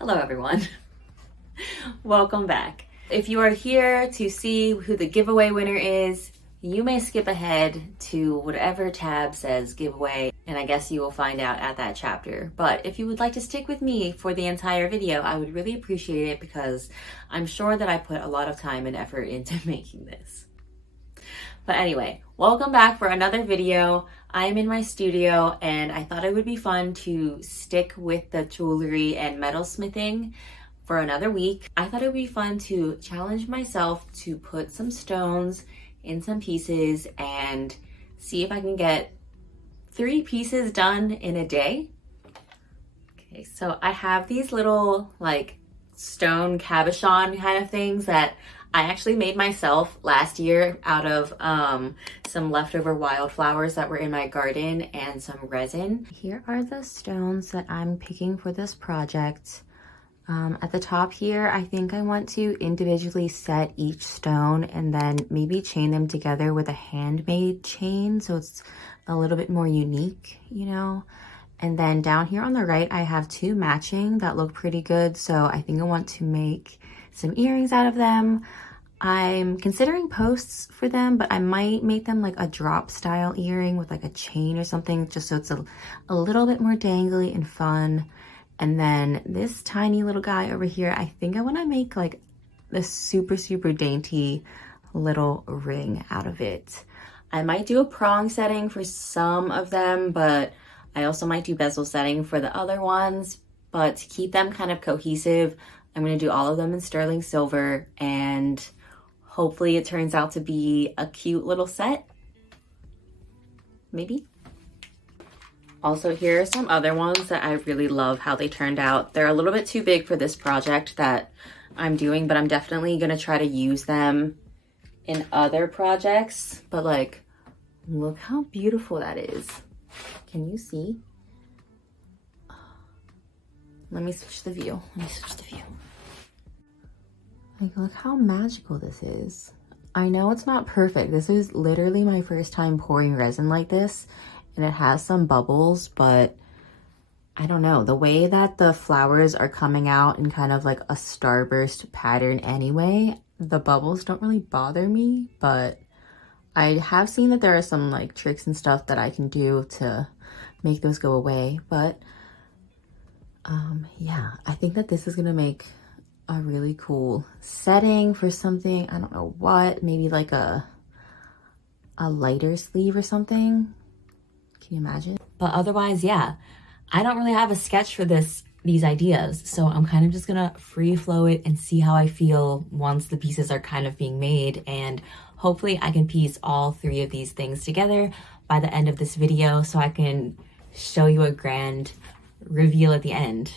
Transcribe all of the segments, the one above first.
Hello everyone. Welcome back. If you are here to see who the giveaway winner is, you may skip ahead to whatever tab says giveaway, and I guess you will find out at that chapter. But if you would like to stick with me for the entire video, I would really appreciate it because I'm sure that I put a lot of time and effort into making this. But anyway, welcome back for another video. I'm in my studio and I thought it would be fun to stick with the jewelry and metalsmithing for another week. I thought it would be fun to challenge myself to put some stones in some pieces and see if I can get 3 pieces done in a day. Okay, so I have these little like stone cabochon kind of things that I actually made myself last year out of some leftover wildflowers that were in my garden and some resin. Here are the stones that I'm picking for this project. At the top here, I think I want to individually set each stone and then maybe chain them together with a handmade chain so it's a little bit more unique, you know? And then down here on the right, I have 2 matching that look pretty good. So I think I want to make some earrings out of them. I'm considering posts for them, but I might make them like a drop style earring with like a chain or something, just so it's a little bit more dangly and fun. And then this tiny little guy over here, I think I want to make like the super dainty little ring out of it. I might do a prong setting for some of them, but I also might do bezel setting for the other ones. But to keep them kind of cohesive, I'm going to do all of them in sterling silver, and hopefully it turns out to be a cute little set. Maybe. Also, here are some other ones that I really love how they turned out. They're a little bit too big for this project that I'm doing, but I'm definitely going to try to use them in other projects. But like, look how beautiful that is. Can you see? Let me switch the view. Like, look how magical this is. I know it's not perfect. This is literally my first time pouring resin like this, and it has some bubbles, but I don't know. The way that the flowers are coming out in kind of like a starburst pattern anyway, the bubbles don't really bother me, but I have seen that there are some like tricks and stuff that I can do to make those go away. But yeah, I think that this is gonna make a really cool setting for something. I don't know what, maybe like a lighter sleeve or something. Can you imagine? But otherwise, yeah, I don't really have a sketch for these ideas, so I'm kind of just gonna free flow it and see how I feel once the pieces are kind of being made, and hopefully I can piece all 3 of these things together by the end of this video so I can show you a grand reveal at the end.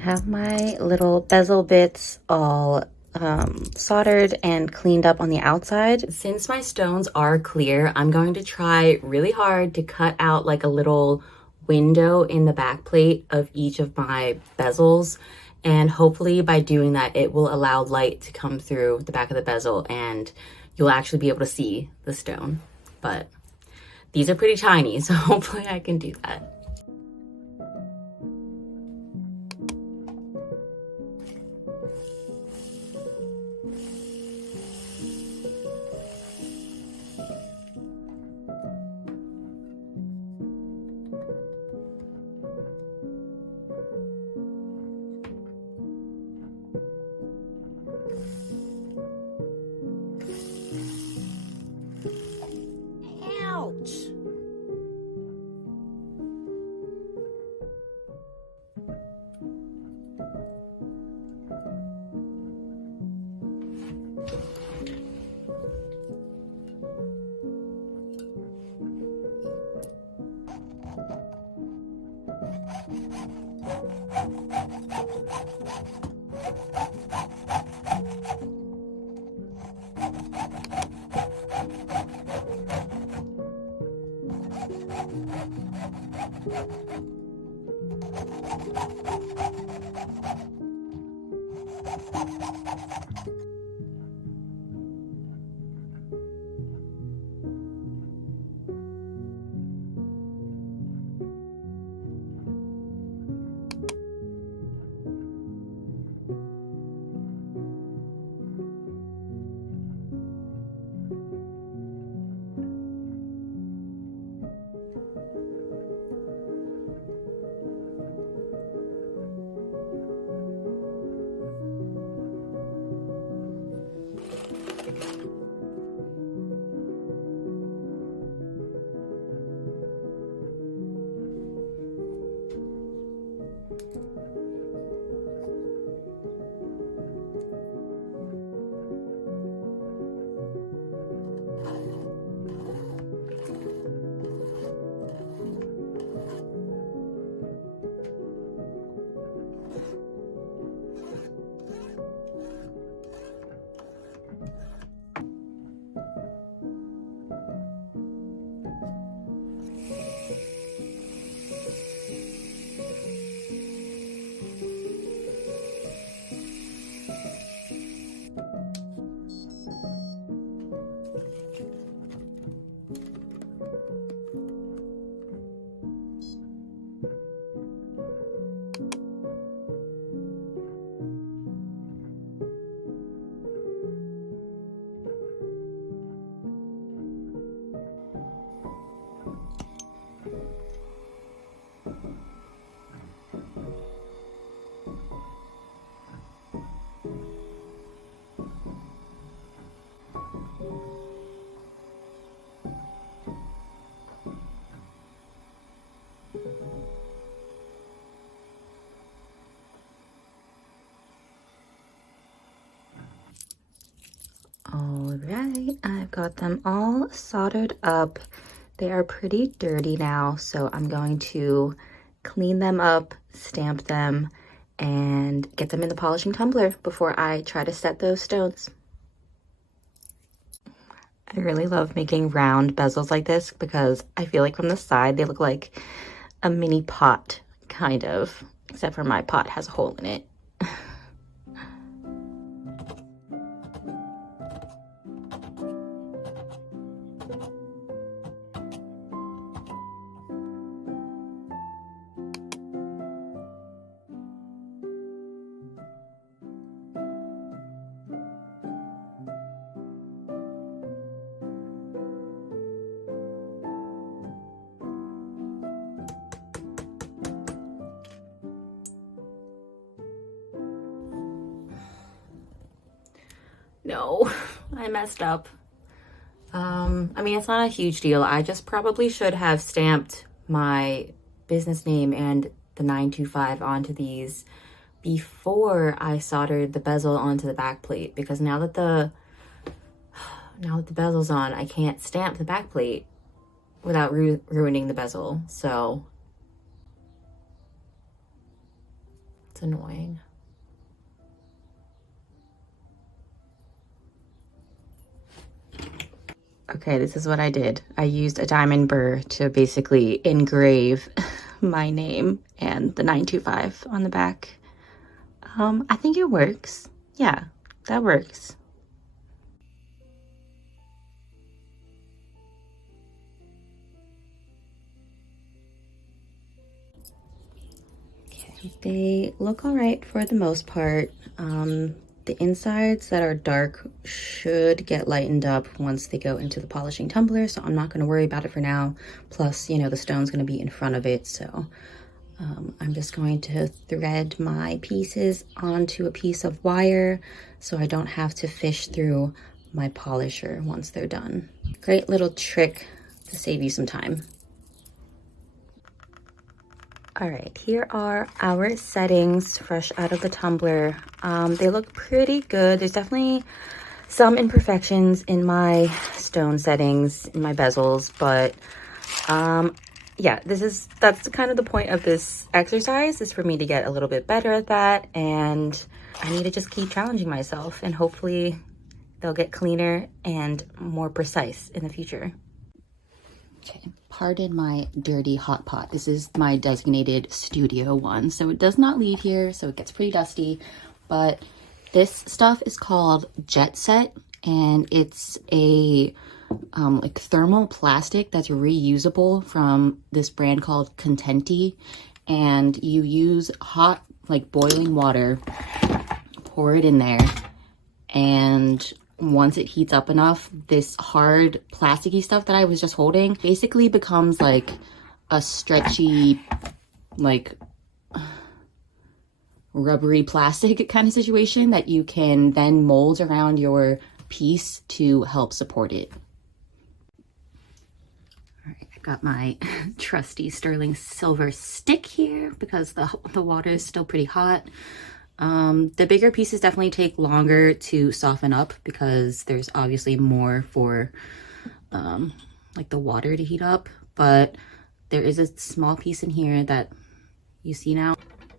Have my little bezel bits all soldered and cleaned up on the outside. Since my stones are clear, I'm going to try really hard to cut out like a little window in the back plate of each of my bezels. And hopefully by doing that, it will allow light to come through the back of the bezel and you'll actually be able to see the stone. But these are pretty tiny, so hopefully I can do that. Ouch! All right, I've got them all soldered up. They are pretty dirty now, so I'm going to clean them up, stamp them, and get them in the polishing tumbler before I try to set those stones. I really love making round bezels like this because I feel like from the side they look like a mini pot, kind of, except for my pot has a hole in it. No, I messed up. I mean, it's not a huge deal. I just probably should have stamped my business name and the 925 onto these before I soldered the bezel onto the back plate, because now that the bezel's on, I can't stamp the back plate without ruining the bezel. So it's annoying. Okay, this is what I did. I used a diamond burr to basically engrave my name and the 925 on the back. I think it works. Yeah, that works. Okay, they look all right for the most part. The insides that are dark should get lightened up once they go into the polishing tumbler, so I'm not going to worry about it for now. Plus, you know, the stone's going to be in front of it, so I'm just going to thread my pieces onto a piece of wire so I don't have to fish through my polisher once they're done. Great little trick to save you some time. All right, here are our settings fresh out of the tumbler. They look pretty good. There's definitely some imperfections in my stone settings, in my bezels, but yeah, that's kind of the point of this exercise, is for me to get a little bit better at that, and I need to just keep challenging myself, and hopefully they'll get cleaner and more precise in the future. Okay, pardon my dirty hot pot. This is my designated studio one, so it does not leave here, so it gets pretty dusty. But this stuff is called Jet Set, and it's a like thermal plastic that's reusable from this brand called Contenti. And you use hot, like boiling water, pour it in there, and once it heats up enough, this hard plasticky stuff that I was just holding basically becomes like a stretchy, like rubbery plastic kind of situation that you can then mold around your piece to help support it. All right, I've got my trusty sterling silver stick here because the water is still pretty hot. The bigger pieces definitely take longer to soften up because there's obviously more for like the water to heat up, but there is a small piece in here that you see now.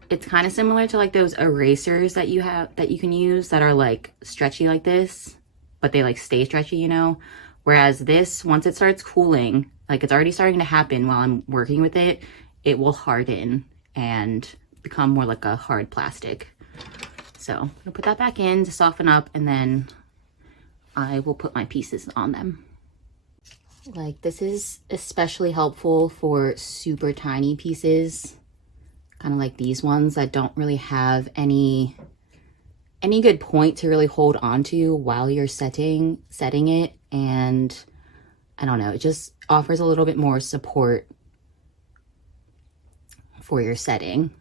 It's kind of similar to like those erasers that you have that you can use that are like stretchy like this, but they like stay stretchy, you know? Whereas this, once it starts cooling, like it's already starting to happen while I'm working with it, it will harden and become more like a hard plastic. So I'm gonna put that back in to soften up, and then I will put my pieces on them. Like, this is especially helpful for super tiny pieces, kind of like these ones that don't really have any good point to really hold on to while you're setting it. And I don't know, it just offers a little bit more support for your setting.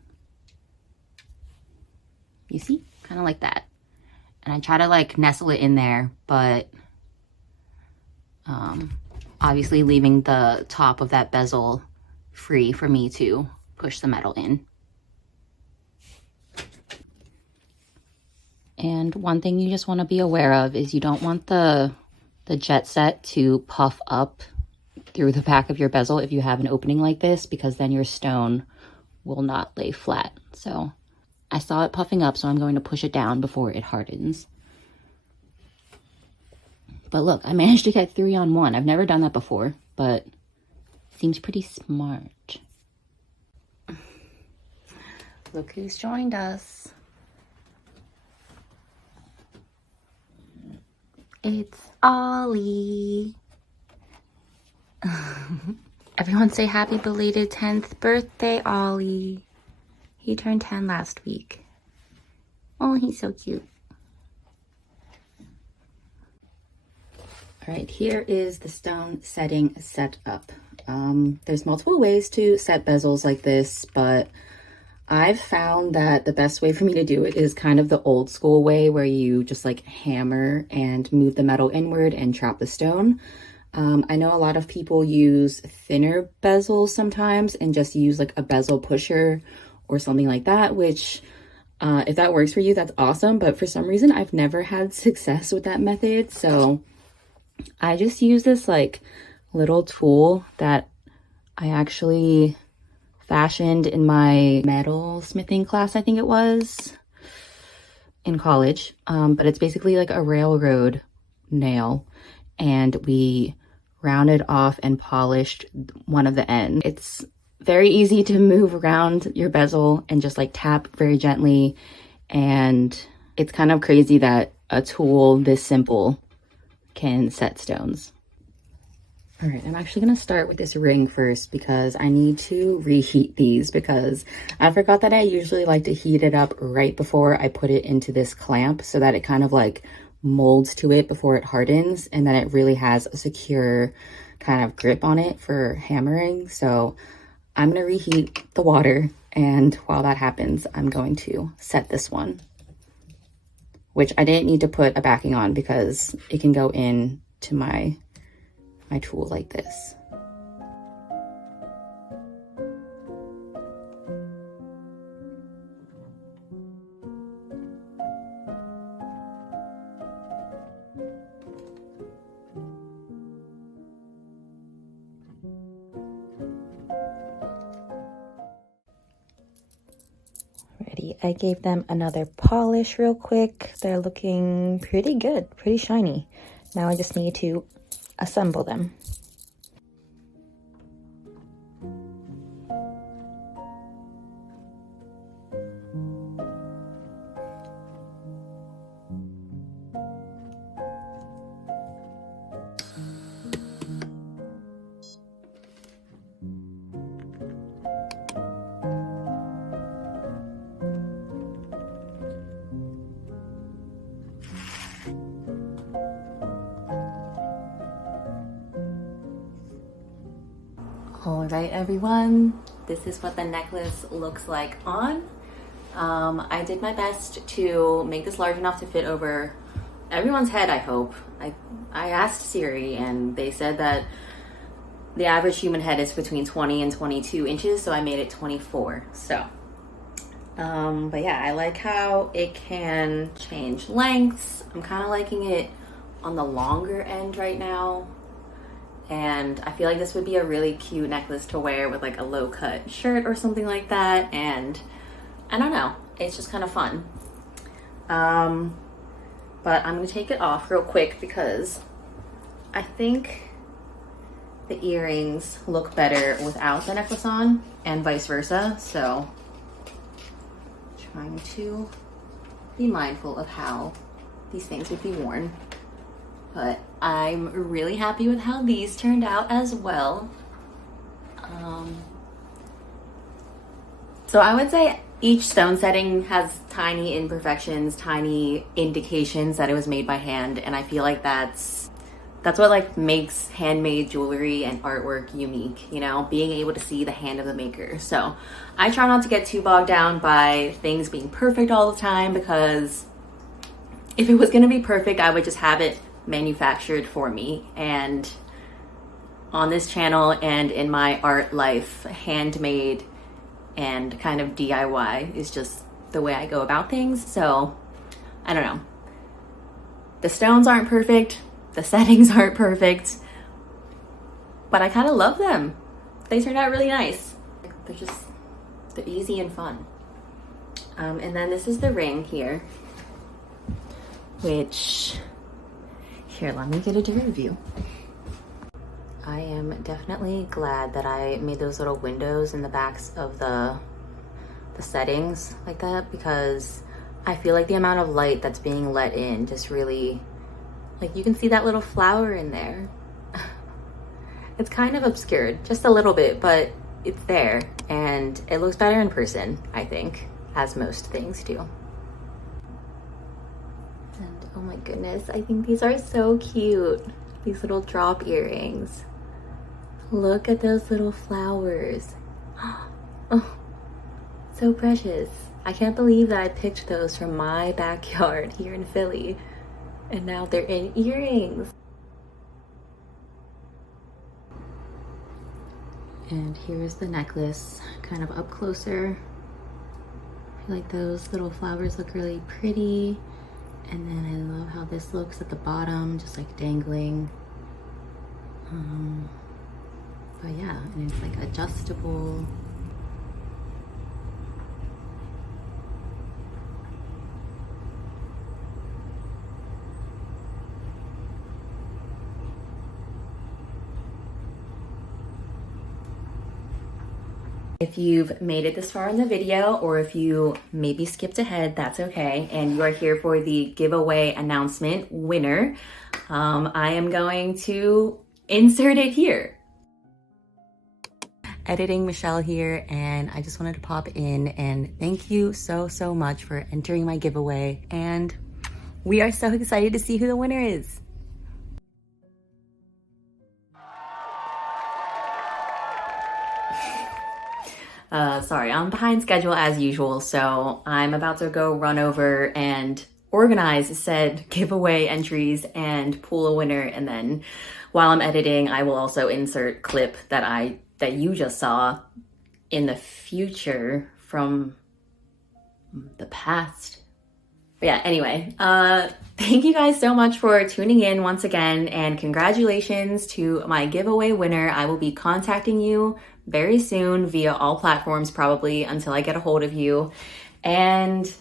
You see? Kind of like that. And I try to like nestle it in there, but obviously leaving the top of that bezel free for me to push the metal in. And one thing you just want to be aware of is you don't want the Jet Set to puff up through the back of your bezel if you have an opening like this, because then your stone will not lay flat. So I saw it puffing up, so I'm going to push it down before it hardens. But look, I managed to get 3 on 1. I've never done that before, but it seems pretty smart. Look who's joined us. It's Ollie. Everyone say happy belated 10th birthday, Ollie. He turned 10 last week. Oh, he's so cute. All right, here is the stone setting set up. There's multiple ways to set bezels like this, but I've found that the best way for me to do it is kind of the old school way, where you just like hammer and move the metal inward and trap the stone. I know a lot of people use thinner bezels sometimes and just use like a bezel pusher or something like that, which if that works for you, that's awesome. But for some reason, I've never had success with that method. So I just use this like little tool that I actually fashioned in my metal smithing class, I think it was, in college. But it's basically like a railroad nail, and we rounded off and polished one of the ends. It's very easy to move around your bezel and just like tap very gently. And it's kind of crazy that a tool this simple can set stones. All right, I'm actually gonna start with this ring first because I need to reheat these, because I forgot that I usually like to heat it up right before I put it into this clamp so that it kind of like molds to it before it hardens, and then it really has a secure kind of grip on it for hammering. So I'm gonna reheat the water, and while that happens, I'm going to set this one, which I didn't need to put a backing on because it can go in to my tool like this. Ready, I gave them another polish real quick. They're looking pretty good, pretty shiny. Now I just need to assemble them. All right, everyone, this is what the necklace looks like on. I did my best to make this large enough to fit over everyone's head, I hope. I asked Siri and they said that the average human head is between 20 and 22 inches, so I made it 24. So, but yeah, I like how it can change lengths. I'm kind of liking it on the longer end right now. And I feel like this would be a really cute necklace to wear with like a low cut shirt or something like that. And I don't know, it's just kind of fun. But I'm gonna take it off real quick because I think the earrings look better without the necklace on and vice versa. So trying to be mindful of how these things would be worn. But I'm really happy with how these turned out as well. So I would say each stone setting has tiny imperfections, tiny indications that it was made by hand, and I feel like that's what like makes handmade jewelry and artwork unique, you know, being able to see the hand of the maker. So I try not to get too bogged down by things being perfect all the time, because if it was gonna be perfect, I would just have it manufactured for me. And on this channel and in my art life, handmade and kind of DIY is just the way I go about things. So I don't know, the stones aren't perfect, the settings aren't perfect, but I kind of love them. They turned out really nice. They're easy and fun. And then this is the ring here, which here, let me get a different view. I am definitely glad that I made those little windows in the backs of the settings like that, because I feel like the amount of light that's being let in just really, like, you can see that little flower in there. It's kind of obscured just a little bit, but it's there and it looks better in person, I think, as most things do. And oh my goodness, I think these are so cute. These little drop earrings. Look at those little flowers. Oh, so precious. I can't believe that I picked those from my backyard here in Philly, and now they're in earrings. And here's the necklace, kind of up closer. I feel like those little flowers look really pretty. And then I love how this looks at the bottom, just like dangling. But yeah, and it's like adjustable. If you've made it this far in the video, or if you maybe skipped ahead, that's okay, and you are here for the giveaway announcement winner, I am going to insert it here. Editing Michelle here, and I just wanted to pop in and thank you so much for entering my giveaway, and we are so excited to see who the winner is. Sorry, I'm behind schedule as usual, so I'm about to go run over and organize said giveaway entries and pull a winner, and then while I'm editing, I will also insert clip that you just saw in the future from the past. But yeah, anyway, thank you guys so much for tuning in once again, and congratulations to my giveaway winner. I will be contacting you very soon via all platforms, probably until I get a hold of you. And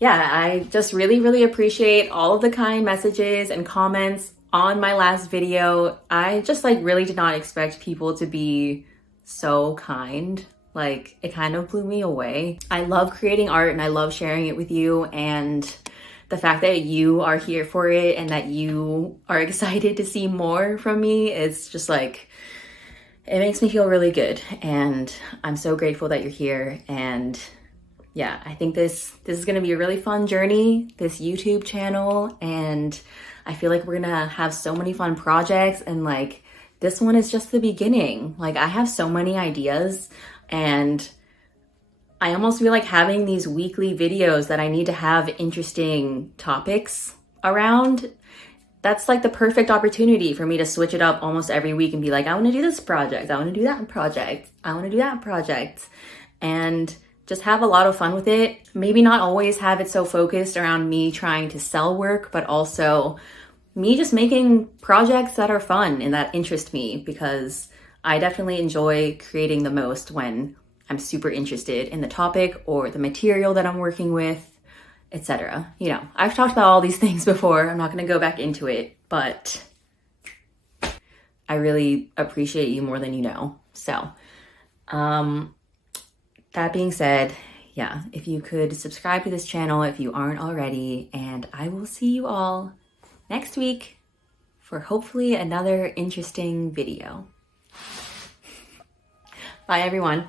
yeah, I just really appreciate all of the kind messages and comments on my last video. I just really did not expect people to be so kind. Like, it kind of blew me away. I love creating art and I love sharing it with you, and the fact that you are here for it and that you are excited to see more from me is just it makes me feel really good, and I'm so grateful that you're here. And yeah, I think this is gonna be a really fun journey, this YouTube channel, and I feel like we're gonna have so many fun projects, and this one is just the beginning. I have so many ideas, and I almost feel like having these weekly videos that I need to have interesting topics around. That's the perfect opportunity for me to switch it up almost every week and be I want to do this project, I want to do that project, I want to do that project, and just have a lot of fun with it. Maybe not always have it so focused around me trying to sell work, but also me just making projects that are fun and that interest me, because I definitely enjoy creating the most when I'm super interested in the topic or the material that I'm working with, etc. You know, I've talked about all these things before. I'm not going to go back into it, but I really appreciate you more than you know. So, that being said, yeah, if you could subscribe to this channel if you aren't already, and I will see you all next week for hopefully another interesting video. Bye, everyone.